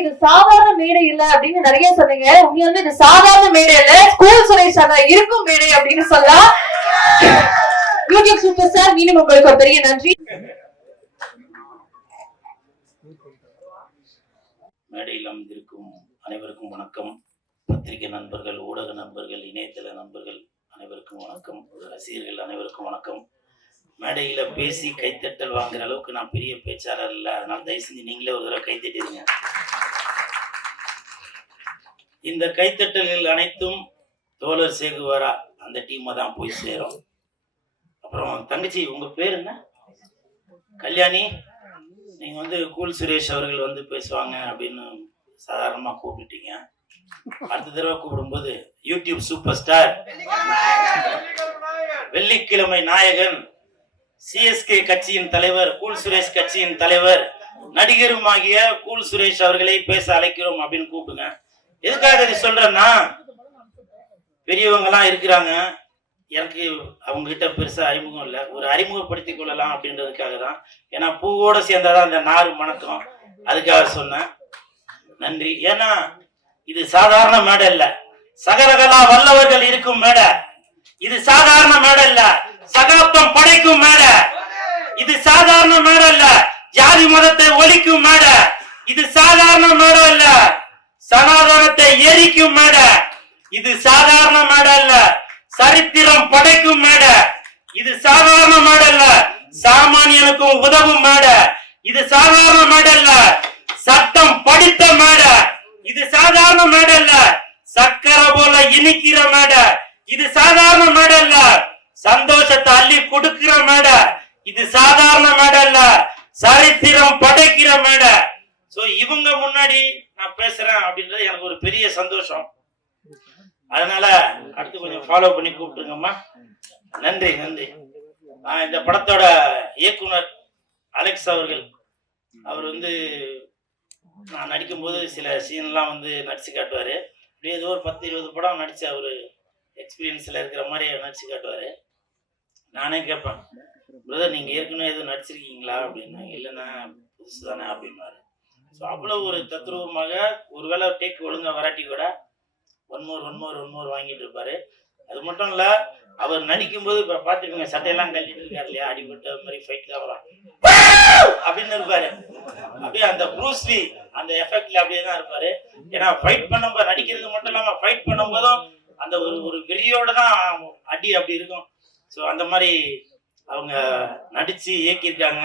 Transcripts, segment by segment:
இது சாதாரண மேடை இல்ல அப்படின்னு நிறைய சொன்னீங்க. உண்மையாலுமே இது சாதாரண மேடை இல்ல, ஸ்கூல் சுரேஷ் இருக்கும் மேடை அப்படின்னு சொல்லலாம். யூடியூப் சூப்பர் ஸ்டார், மீண்டும் உங்களுக்கு ஒரு பெரிய நன்றி. மேடையில் அமர்ந்திருக்கும் அனைவருக்கும் வணக்கம். பத்திரிகை நண்பர்கள், ஊடக நண்பர்கள், இணையதள நண்பர்கள் அனைவருக்கும் வணக்கம். ரசிகர்கள் அனைவருக்கும் வணக்கம். மேடையில பேசி கைத்தட்டல் வாங்குற அளவுக்கு நான் பெரிய பேச்சாளர் இல்லை, அதனால தயவு செஞ்சு நீங்களே ஒரு தடவை கைத்தட்டிடுங்க. இந்த கைத்தட்டல்கள் அனைத்தும் தோழர் சேகுவாரா அந்த டீமை தான் போய் சேரும். அப்புறம் தங்கச்சி, உங்க பேர் என்ன? கல்யாணி. நீங்க கூல் சுரேஷ் அவர்கள் பேசுவாங்க அப்படின்னு சாதாரணமா கூப்பிட்டீங்க. அடுத்த தடவை கூப்பிடும்போது யூடியூப் சூப்பர் ஸ்டார், வெள்ளிக்கிழமை நாயகன், சிஎஸ்கே கட்சியின் தலைவர், கூல் சுரேஷ் கட்சியின் தலைவர், நடிகருமாகிய கூல் சுரேஷ் அவர்களை பேச அழைக்கிறோம் அப்படின்னு கூப்பிடுங்க. எதுக்காக இது சொல்றேன்னா, பெரியவங்க எல்லாம் இருக்கிறாங்க, எனக்கு அவங்க கிட்ட பெருசா அறிமுகம் இல்லை, ஒரு அறிமுகப்படுத்திக் கொள்ளலாம் அப்படின்றதுக்காக தான். ஏன்னா பூவோட சேர்ந்தாதான் அந்த நாறு மணக்கம், அதுக்காக சொன்னேன். நன்றி. ஏன்னா இது சாதாரண மேடை இல்ல, சகலகலா வல்லவர்கள் இருக்கும் மேடை. இது சாதாரண மேடை இல்ல, சகாப்தம் படைக்கும் மேடை. இது சாதாரண மேடை இல்ல, ஜாதி மதத்தை ஒழிக்கும் மேடை. இது சாதாரண மேடை இல்ல, சனாதனத்தை எரிக்கும் மேடை. இது சாதாரண மேடை இல்ல, சரித்திரம் படைக்கும் மேடை. இது சாதாரண மேடை இல்ல, சாமானியனுக்கும் உதவும் மேடை. இது சாதாரண மேடை இல்ல, சட்டம் படித்த மேடை. இது சாதாரண மேடை இல்ல, சக்கரை போல இனிக்கிற மேடை. இது சாதாரண மேடை இல்ல, சந்தோஷத்தை அள்ளி கொடுக்கிற மேடை. இது சாதாரண மேடை இல்ல, சரித்திரம் படைக்கிற மேடை. சோ இவங்க முன்னாடி நான் பேசுறேன் அப்படின்றது எனக்கு ஒரு பெரிய சந்தோஷம். அதனால அடுத்து கொஞ்சம் ஃபாலோ பண்ணி கூப்பிட்டுருங்கம்மா. நன்றி நன்றி. இந்த படத்தோட இயக்குனர் அலெக்ஸ் அவர்கள், அவர் நான் நடிக்கும்போது சில சீன்லாம் நடிச்சு காட்டுவாரு. அப்படியே ஏதோ ஒரு 10-20 படம் நடிச்ச ஒரு எக்ஸ்பீரியன்ஸ்ல இருக்கிற மாதிரி நடிச்சு காட்டுவாரு. நானே கேட்பேன், பிரதர் நீங்க ஏற்கனவே எதுவும் நடிச்சிருக்கீங்களா அப்படின்னா, இல்லைன்னா புதுசு தானே அப்படின்னாரு. ஸோ அவ்வளோ ஒரு தத்ரூபமாக, ஒருவேளை டேக் ஒழுங்கா வராட்டி கூட ஒன் மோர் வாங்கிட்டு இருப்பாரு. அது மட்டும் இல்ல, அவர் நடிக்கும் போது இப்ப பாத்துக்கோங்க, சட்டையெல்லாம் கட்டிட்டு இருக்காரு இல்லையா, அடிபட்ட மாதிரி ஃபைட்ல வரும் அப்படின்னு இருப்பாரு. அப்படியே அந்த ப்ரூஸ்லி அந்த எஃபெக்ட்ல அப்படியே தான் இருப்பாரு. ஏன்னா ஃபைட் பண்ணும்போது, நடிக்கிறது மட்டும் இல்லாம ஃபைட் பண்ணும் போதும் அந்த ஒரு வெறியோட தான் அடி அப்படி இருக்கும். ஸோ அந்த மாதிரி அவங்க நடிச்சு இயக்கியிருக்காங்க.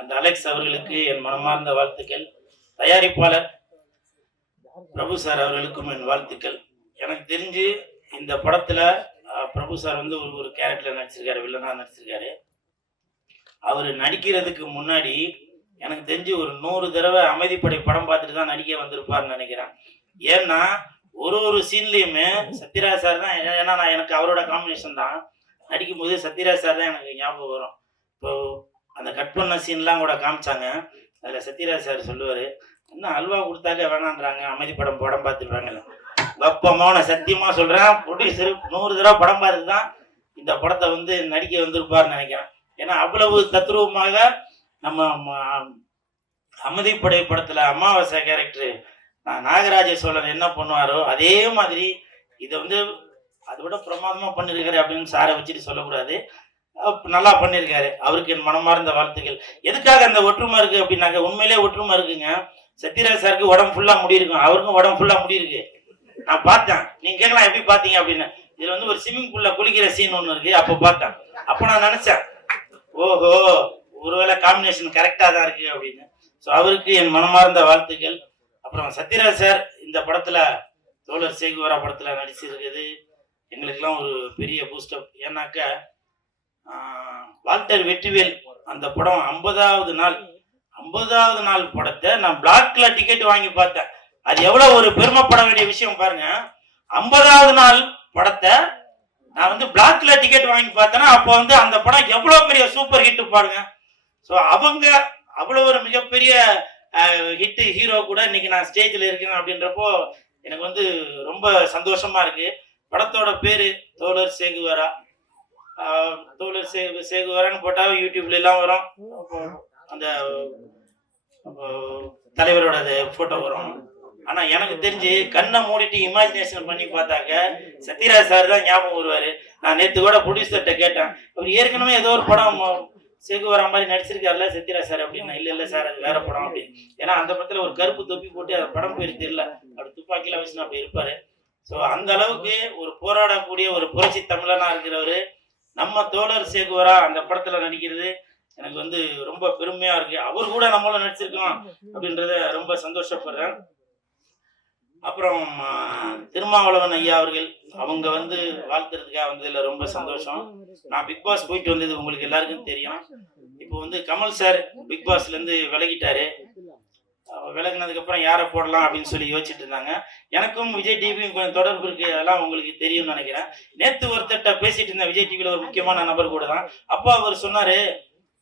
அந்த அலெக்ஸ் அவர்களுக்கு என் மனமார்ந்த வாழ்த்துக்கள். தயாரிப்பாளர் பிரபு சார் அவர்களுக்கும் என் வாழ்த்துக்கள். எனக்கு தெரிஞ்சு இந்த படத்துல பிரபு சார் ஒரு கேரக்டர்ல நடிச்சிருக்காரு, வில்லனா நடிச்சிருக்காரு. அவர் நடிக்கிறதுக்கு முன்னாடி எனக்கு தெரிஞ்சு ஒரு 100 தடவை அமைதிப்படை படம் பார்த்துட்டு தான் நடிக்க வந்திருப்பாருன்னு நினைக்கிறேன். ஏன்னா ஒரு சீன்லயுமே சத்யராஜ் சார் தான். ஏன்னா நான் எனக்கு அவரோட காம்பினேஷன் தான். நடிக்கும் போது சத்யராஜ் சார் தான் எனக்கு ஞாபகம் வரும். இப்போ அந்த கட் பண்ண சீன்லாம் கூட காமிச்சாங்க. அதுல சத்யராஜ் சார் சொல்லுவாரு, இன்னும் அல்வா கொடுத்தாக்க வேணான்றாங்க, அமைதி படம் பார்த்துருவாங்கல்ல. வெப்பமான சத்தியமா சொல்றேன், ப்ரொடியூசர் 100 தடவை படம் பார்த்துட்டு தான் இந்த படத்தை நடிக்க வந்திருப்பாருன்னு நினைக்கிறேன். ஏன்னா அவ்வளவு தத்ரூபமாக நம்ம அமைதிப்படை படத்துல அமாவாசை கேரக்டர் நாகராஜ சோழன் என்ன பண்ணுவாரோ அதே மாதிரி இதை அதை விட பிரமாதமா பண்ணிருக்காரு அப்படின்னு சாரை வச்சுட்டு சொல்லக்கூடாது. நல்லா பண்ணியிருக்காரு. அவருக்கு என் மனமார்ந்த வாழ்த்துக்கள். எதுக்காக அந்த ஒற்றுமை இருக்கு அப்படின்னாக்க, உண்மையிலே ஒற்றுமை இருக்குங்க. சத்யராஜ் சாருக்கு உடம்பு ஃபுல்லா முடி இருக்கும், அவருக்கும் உடம்பு ஃபுல்லா முடி இருக்கு. நான் பார்த்தேன். நீங்க கேட்கலாம் எப்படி பாத்தீங்க அப்படின்னு. இதுல ஒரு ஸ்விம்மிங் பூல்ல குளிக்கிற சீன் ஒண்ணு இருக்கு, அப்ப பார்த்தேன். அப்ப நான் நினைச்சேன், ஓஹோ ஒருவேளை காம்பினேஷன் கரெக்டா தான் இருக்கு அப்படின்னு. ஸோ அவருக்கு என் மனமார்ந்த வாழ்த்துக்கள். அப்புறம் சத்யராஜ் சார் இந்த படத்துல, தோழர் சேகுவாரா படத்துல நடிச்சிருக்குது எங்களுக்கெல்லாம் ஒரு பெரிய பூஸ்டப். ஏன்னாக்க வால்டர் வெற்றிவேல் அந்த படம் 50வது நாள் படத்தை நான் பிளாக்ல டிக்கெட் வாங்கி பார்த்தேன். அது எவ்வளவு ஒரு பெருமைப்பட வேண்டிய விஷயம் பாருங்க. 50வது நாள் படத்தை நான் பிளாக்ல டிக்கெட் வாங்கி பார்த்தேன்னா, அப்போ அந்த படம் எவ்வளவு பெரிய சூப்பர் ஹிட் பாருங்க. ஸோ அவங்க அவ்வளவு ஒரு மிகப்பெரிய ஹிட் ஹீரோ கூட இன்னைக்கு நான் ஸ்டேஜ்ல இருக்கேன் அப்படின்றப்போ எனக்கு ரொம்ப சந்தோஷமா இருக்கு. படத்தோட பேரு தோழர் சேகுவாரா. தோழர் சேகுவாரான்னு போட்டா யூடியூப்ல எல்லாம் வரும். அந்த தலைவரோட போட்டோ வரும். ஆனா எனக்கு தெரிஞ்சு கண்ணை மூடிட்டு இமேஜினேஷன் பண்ணி பார்த்தாக்க சத்யராஜ் சார் தான் ஞாபகம் வருவாரு. நான் நேற்று கூட ப்ரொடியூசர்கிட்ட கேட்டேன், அவர் ஏற்கனவே ஏதோ ஒரு படம் சேகு வர மாதிரி நடிச்சிருக்காருல்ல சத்யராஜ் சார் அப்படின்னா. இல்ல சார் அது வேற படம் அப்படின்னு. ஏன்னா அந்த படத்துல ஒரு கருப்பு தொப்பி போட்டு அந்த படம் பேரு தெரியல, அப்படி துப்பாக்கிலாம் வச்சு அப்படி இருப்பாரு. ஸோ அந்த அளவுக்கு ஒரு போராடக்கூடிய ஒரு புரட்சி தமிழனா இருக்கிறவரு நம்ம தோழர் சேகுவரா அந்த படத்துல நடிக்கிறது எனக்கு ரொம்ப பெருமையா இருக்கு. அவர் கூட நம்மளும் நடிச்சிருக்கோம் அப்படின்றத ரொம்ப சந்தோஷப்படுறேன். அப்புறம் திருமாவளவன் ஐயா அவர்கள் அவங்க வாழ்த்துறதுக்காக வந்ததுல ரொம்ப சந்தோஷம். நான் பிக் பாஸ் போயிட்டு வந்தது உங்களுக்கு எல்லாருக்கும் தெரியும். இப்போ கமல் சார் பிக் பாஸ்ல இருந்து விலகிட்டாரு. விலகினதுக்கு அப்புறம் யாரை போடலாம் அப்படின்னு சொல்லி யோசிச்சுட்டு இருந்தாங்க. எனக்கும் விஜய் டிவியும் கொஞ்சம் தொடர்பு இருக்கு, அதெல்லாம் உங்களுக்கு தெரியும்னு நினைக்கிறேன். நேத்து ஒருத்தட்ட பேசிட்டு இருந்தேன், விஜய் டிவில ஒரு முக்கியமான நபர் கூட தான். அப்போ அவர் சொன்னாரு,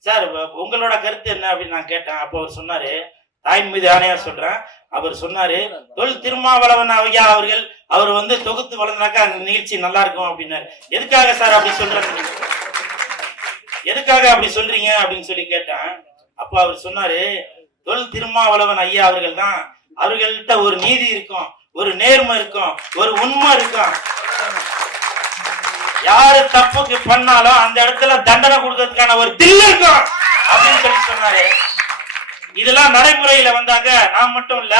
சார் உங்களோட கருத்து என்ன அப்படின்னு நான் கேட்டேன். அப்போ அவர் சொன்னாரு, தாயின் மீது ஆணையா சொல்றேன், அவர் சொன்னாரு தொல் திருமாவளவன் ஐயா அவர்கள் அவர் தொகுத்து வளர்ந்தாக்கா அந்த நிகழ்ச்சி நல்லா இருக்கும் அப்படின்னாரு. எதுக்காக சார் அப்படி சொல்றாங்க, எதுக்காக அப்படி சொல்றீங்க அப்படின்னு சொல்லி கேட்டேன். அப்ப அவர் சொன்னாரு, தொல் திருமாவளவன் ஐயா அவர்கள் தான், அவர்கள்ட்ட ஒரு நீதி இருக்கும், ஒரு நேர்மை இருக்கும், ஒரு உண்மை இருக்கும். யாரு தப்புக்கு பண்ணாலும் அந்த இடத்துல தண்டனை கொடுக்கறதுக்கான ஒரு தில் இருக்கும் அப்படின்னு சொல்லி சொன்னாரு. இதெல்லாம் நடைமுறையில வந்தாங்க. நான் மட்டும் இல்ல,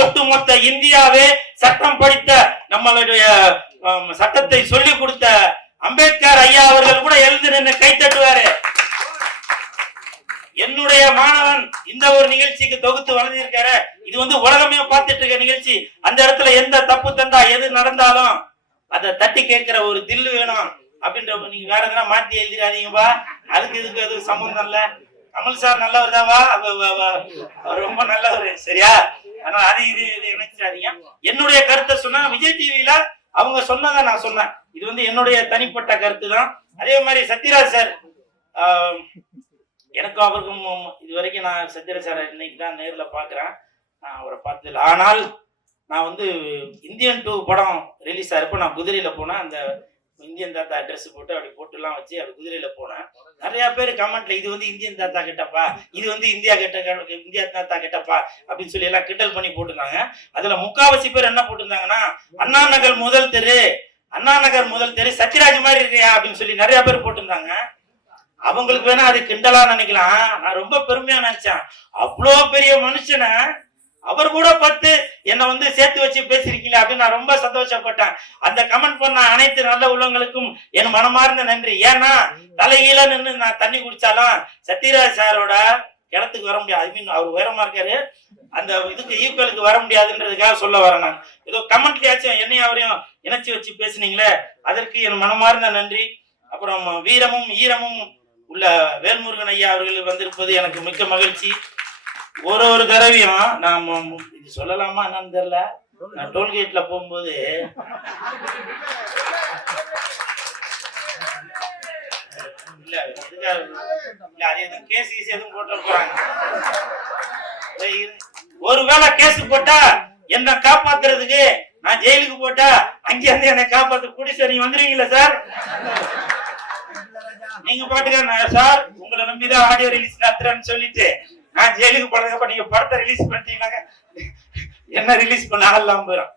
ஒட்டுமொத்த இந்தியாவே சட்டம் படித்த நம்மளுடைய சட்டத்தை சொல்லி கொடுத்த அம்பேத்கர் ஐயா அவர்கள் கூட எழுந்து நின்று கை தட்டுவாரு. என்னுடைய மாணவன் இந்த ஒரு நிகழ்ச்சிக்கு தொகுத்து வளர்ந்திருக்காரு. இது உலகமே பார்த்துட்டு இருக்க நிகழ்ச்சி. அந்த இடத்துல எந்த தப்பு தண்டா எது நடந்தாலும் அதை தட்டி கேட்கிற ஒரு தில்லு வேணும் அப்படின்ற. நீங்க வேற எதனா மாத்தி எழுதிடாதீங்கப்பா, அதுக்கு இதுக்கு எதுவும் சம்பந்தம் இல்ல. கமல் சார் நல்லவர் தாவா, ரொம்ப நல்லவர், சரியா? ஆனா அது இது நினைச்சிடாதீங்க. என்னுடைய கருத்தை சொன்னா விஜய் டிவில அவங்க சொன்னதை நான் சொன்னேன். இது என்னுடைய தனிப்பட்ட கருத்து தான். அதே மாதிரி சத்யராஜ் சார், எனக்கும் அவருக்கும் இது வரைக்கும் நான் சத்யராஜ் சார் இன்னைக்கு தான் நேர்ல பாக்குறேன். நான் அவரை பார்த்ததில்லை. ஆனால் நான் இந்தியன் 2 படம் ரிலீஸ் ஆகிறப்போ நான் குதிரையில போனேன். அந்த இந்தியன் தாத்தா அட்ரஸ் போட்டு அப்படி போட்டுலாம் வச்சு அப்படி குதிரையில போனேன். நிறைய பேர் கமெண்ட்ல இது இந்தியன் தாத்தா கிட்டப்பா, இது இந்தியா தாத்தா கிட்டப்பா அப்படின்னு சொல்லி எல்லாம் கிண்டல் பண்ணி போட்டிருந்தாங்க. அதுல முக்காவாசி பேர் என்ன போட்டிருந்தாங்கன்னா, அண்ணா நகர் முதல் தெரு சத்யராஜ் மாதிரி இருக்கியா அப்படின்னு சொல்லி நிறைய பேர் போட்டிருந்தாங்க. அவங்களுக்கு வேணா அது கிண்டலா நினைக்கலாம், நான் ரொம்ப பெருமையா நினைச்சேன். அவ்வளோ பெரிய மனுஷனை அவர் கூட பார்த்து என்ன சேர்த்து வச்சு பேசிருக்கீங்களா அப்படின்னு நான் ரொம்ப சந்தோஷப்பட்டேன். அந்த கமெண்ட் பண்ண அனைத்து நல்ல உள்ளவங்களுக்கும் என் மனமார்ந்த நன்றி. ஏன்னா தலைகீழ நின்று நான் தண்ணி குடிச்சாலும் சத்யராஜ் சாரோட இடத்துக்கு வர முடியாது. ஐ மீன் அவர் உயரமா இருக்காரு, அந்த இதுக்கு ஈக்குவலுக்கு வர முடியாதுன்றதுக்காக சொல்ல வரேன். நான் ஏதோ கமெண்ட்லயாச்சும் என்னையும் அவரையும் இணைச்சி வச்சு பேசுனீங்களே, அதற்கு என் மனமார்ந்த நன்றி. அப்புறம் வீரமும் ஈரமும் உள்ள வேல்முருகன் ஐயா அவர்கள் வந்திருப்பது எனக்கு மிக்க மகிழ்ச்சி. ஒரு தடவையும் நான் இது சொல்லலாமா என்னன்னு தெரியல, நான் டோல்கேட்ல போகும்போது இல்ல அது எதுவும் கேஸ் எதுவும் போட்டு போறாங்க. ஒருவேளை கேஸ் போட்டா என்ன காப்பாத்துறதுக்கு நான் ஜெயிலுக்கு போட்டா அங்கே இருந்து என்னை காப்பாத்து கூடி சார் நீங்க வந்துருவீங்களா சார்? நீங்க பாட்டுக்க சார் உங்களை நம்பிதான் ஆடியோ ரிலீஸ் நடத்துறேன்னு சொல்லிட்டு நான் ஜெயிலுக்கு போனதுக்கு நீங்க படத்தை ரிலீஸ் பண்ணிட்டீங்கன்னாக்க என்ன ரிலீஸ் பண்ண ஆகலாம் போயிடும்.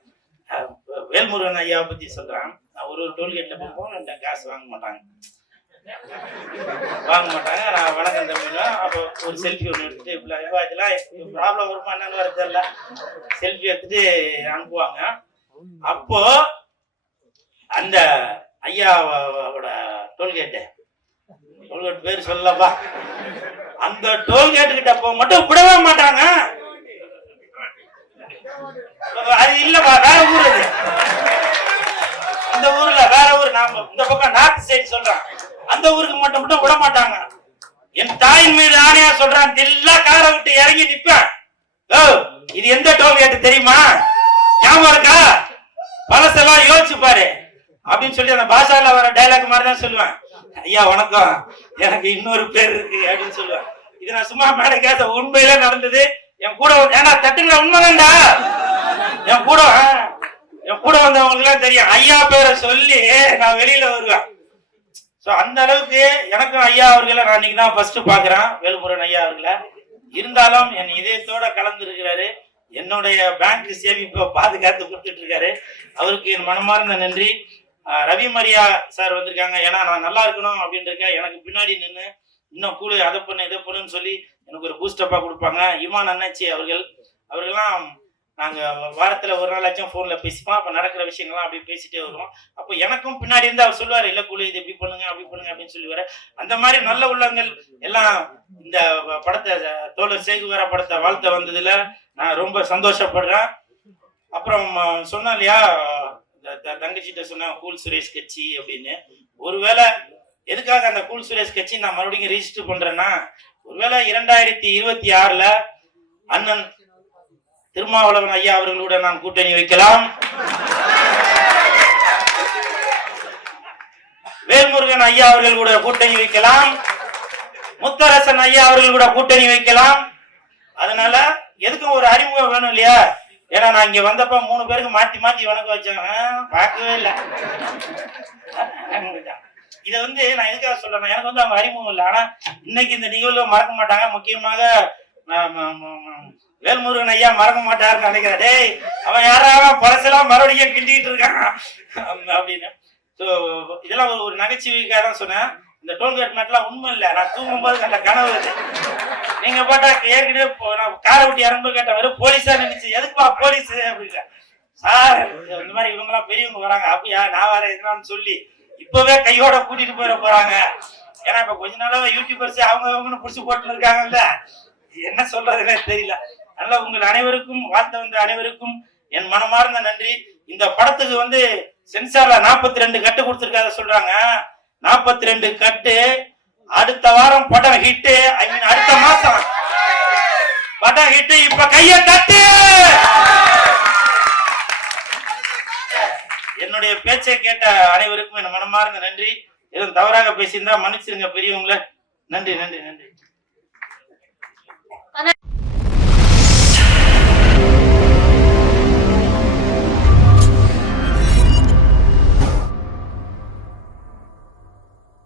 வேல்முருகன் ஐயாவை பத்தி சொல்றேன். நான் ஒரு டோல்கேட்ல போகும்போது காசு வாங்க மாட்டாங்க. நான் வணக்கம் தம்பினா அப்போ ஒரு செல்ஃபி ஒன்று எடுத்துட்டு இதெல்லாம் ப்ராப்ளம் வருமா என்னன்னு வர தெரியல, செல்ஃபி எடுத்துட்டு அனுப்புவாங்க. அப்போ அந்த ஐயாவோட டோல்கேட் பேர் சொல்லப்பா, அந்த டோல்கேட்டு கிட்ட போக மட்டும் விடவே மாட்டாங்க. அது இல்லப்பா, வேற ஊர் அது. இந்த ஊர்ல வேற ஊர், நாம இந்த பக்கம் நார்த் சைடு சொல்றேன், அந்த ஊருக்கு மட்டும் விட மாட்டாங்க. என் தாயின் மீது ஆணையா சொல்றான், எல்லா காரை விட்டு இறங்கி நிப்பேன். இது எந்த டோல்கேட் தெரியுமா, ஞாபகம் இருக்கா, பழசெல்லாம் யோசிச்சு பாரு அப்படின்னு சொல்லி அந்த பாஷால வர டைலாக் மாதிரி தான் சொல்லுவேன். ஐயா வணக்கம், எனக்கு இன்னொரு பேர் இருக்கு அப்படின்னு சொல்லுவேன். இது நான் சும்மா மேடைக்காத உண்மையில நடந்தது. என் கூட ஏன்னா தட்டுங்கிற உண்மைதான்டா, என் கூட வந்தவங்களுக்கு எல்லாம் தெரியும். ஐயா பேரை சொல்லி நான் வெளியில வருவேன். சோ அந்த அளவுக்கு எனக்கும் ஐயா அவர்களை நான் இன்னைக்கு தான் ஃபர்ஸ்ட் பாக்குறேன், வேல்முருகன் ஐயா அவர்களை. இருந்தாலும் என் இதயத்தோட கலந்து இருக்கிறாரு. என்னுடைய பேங்க் சேமிப்பை பாதுகாத்து கொடுத்துட்டு இருக்காரு. அவருக்கு என் மனமார்ந்த நன்றி. ரவி மரியா சார் வந்திருக்காங்க. ஏன்னா நான் நல்லா இருக்கணும் அப்படின்னு இருக்கேன். எனக்கு பின்னாடி நின்று இன்னும் கூழு அதை பண்ணு இதை பண்ணுன்னு சொல்லி எனக்கு ஒரு பூஸ்டப்பா கொடுப்பாங்க. இமான் அண்ணாச்சி அவர்கள்லாம் நாங்க வாரத்துல ஒரு நாளாச்சும் போன்ல பேசிப்போம். அப்ப நடக்கிற விஷயங்கள்லாம் அப்படி பேசிட்டே வருவோம். அப்போ எனக்கும் பின்னாடி இருந்து அவர் சொல்லுவாரு, இல்ல கூழு இது இப்படி பண்ணுங்க அப்படி பண்ணுங்க அப்படின்னு சொல்லுவாரு. அந்த மாதிரி நல்ல உள்ளங்கள் எல்லாம் இந்த படத்தை தோழர் சேகுவாரா படத்தை வாழ்த்த வந்ததுல நான் ரொம்ப சந்தோஷப்படுறேன். அப்புறம் சொன்னேன் இல்லையா, தங்கச்சிட்ட சொன்ன கூல் சுரேஷ் கட்சி அப்படின்னு. ஒருவேளை எதுக்காக அந்த கூல் சுரேஷ் கட்சி நான் மறுபடியும் ரிஜிஸ்டர் பண்றேன்னா, ஒருவேளை 2026ல அண்ணன் திருமாவளவன் ஐயா அவர்களோட நான் கூட்டணி வைக்கலாம், வேல்முருகன் ஐயா அவர்கள் கூட கூட்டணி வைக்கலாம், முத்தரசன் ஐயா அவர்கள் கூட கூட்டணி வைக்கலாம். அதனால எதுக்கும் ஒரு அறிமுகம் வேணும் இல்லையா? ஏன்னா நான் இங்க வந்தப்ப 3 பேருக்கு மாத்தி மாத்தி வணக்கம் வச்சாங்க, பார்க்கவே இல்லை. இதை நான் எதுக்காக சொல்றேன், எனக்கு அவங்க அறிமுகம் இல்லை. ஆனா இன்னைக்கு இந்த நிகழ்வு மறக்க மாட்டாங்க. முக்கியமாக வேல்முருகன் ஐயா மறக்க மாட்டாருன்னு நினைக்கிறேன். டேய் அவன் யாராவது பழசெல்லாம் மறுபடியும் கிண்டிக்கிட்டு இருக்கான் அப்படின்னு. ஸோ இதெல்லாம் ஒரு நகைச்சுவைக்காக தான் சொன்னேன். இந்த டோல்கேட் மேட்லாம் உண்மை இல்லை. நான் தூங்கும்போது கண்ட கனவு இது. நீங்க போட்டா ஏற்கனவே நான் காரை விட்டு இறங்கு கேட்டேன், வெறும் போலீஸா நினைச்சு, எதுக்குப்பா போலீஸ் அப்படின்னா, சார் இந்த மாதிரி இவங்க எல்லாம் பெரியவங்க வராங்க. அப்படியா, நான் வேற எதுனான்னு சொல்லி இப்பவே கையோட கூட்டிட்டு போயிட போறாங்க. ஏன்னா இப்ப கொஞ்ச நாளாவே யூடியூபர்ஸ் அவங்கன்னு புடிச்சு போட்டு இருக்காங்கல்ல, என்ன சொல்றதுன்னே தெரியல. அதனால உங்கள் அனைவருக்கும், வாழ்த்த வந்த அனைவருக்கும் என் மனமார்ந்த நன்றி. இந்த படத்துக்கு சென்சார்ல 42 கட்டு கொடுத்திருக்காத சொல்றாங்க. 42 கட்டு. அடுத்த வாரம் படம் ஹிட். அடுத்த மாசம் படம் ஹிட். இப்ப கைய தட்டு. என்னுடைய பேச்சை கேட்ட அனைவருக்கும் என் மனமார்ந்த நன்றி. எதுவும் தவறாக பேசியிருந்தா மன்னிச்சிருங்க பெரியவங்கள. நன்றி நன்றி நன்றி.